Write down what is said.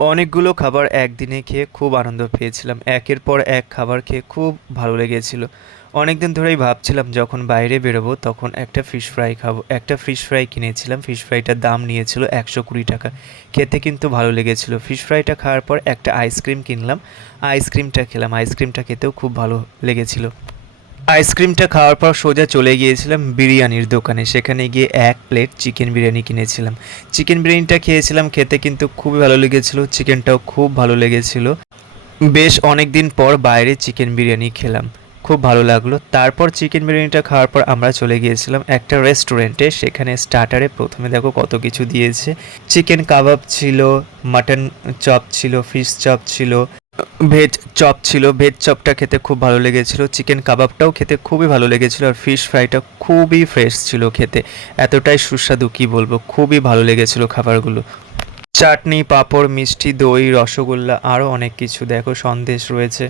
অনেকগুলো খাবার একদিনে খেয়ে খুব আনন্দ পেয়েছিলাম। একের পর এক খাবার খেয়ে খুব ভালো লেগেছিল। অনেকদিন ধরেই ভাবছিলাম যখন বাইরে বেরোবো তখন একটা ফিশ ফ্রাই খাবো। একটা ফিশ ফ্রাই কিনেছিলাম। ফিশ ফ্রাইটার দাম নিয়েছিল 120 টাকা। খেতে কিন্তু ভালো লেগেছিল। ফিশ ফ্রাইটা খাওয়ার পর একটা আইসক্রিম কিনলাম। আইসক্রিমটা খেলাম। আইসক্রিমটা খেতেও খুব ভালো লেগেছিল। আইসক্রিমটা খাওয়ার পর সোজা চলে গিয়েছিলাম বিরিয়ানির দোকানে। সেখানে গিয়ে 1 প্লেট চিকেন বিরিয়ানি কিনেছিলাম। চিকেন বিরিয়ানিটা খেয়েছিলাম, খেতে কিন্তু খুবই ভালো লেগেছিল। চিকেনটাও খুব ভালো লেগেছিল। বেশ অনেক দিন পর বাইরে চিকেন বিরিয়ানি খেলাম, খুব ভালো লাগলো। তারপর চিকেন বিরিয়ানিটা খাওয়ার পর আমরা চলে গিয়েছিলাম একটা রেস্টুরেন্টে। সেখানে স্টার্টারে প্রথমে দেখো কত কিছু দিয়েছে। চিকেন কাবাব ছিল, মাটন চপ ছিল, ফিশ চপ ছিল, ভেজ চপ ছিল। ভেজ চপটা খেতে খুব ভালো লেগেছিল। চিকেন কাবাবটাও খেতে খুবই ভালো লেগেছিল। আর ফিশ ফ্রাইটা খুবই ফ্রেশ ছিল খেতে। এতটাই সুস্বাদু কী বলবো, খুবই ভালো লেগেছিল খাবারগুলো। চাটনি, পাঁপড়, মিষ্টি দই, রসগোল্লা, আরও অনেক কিছু, দেখো সন্দেশ রয়েছে।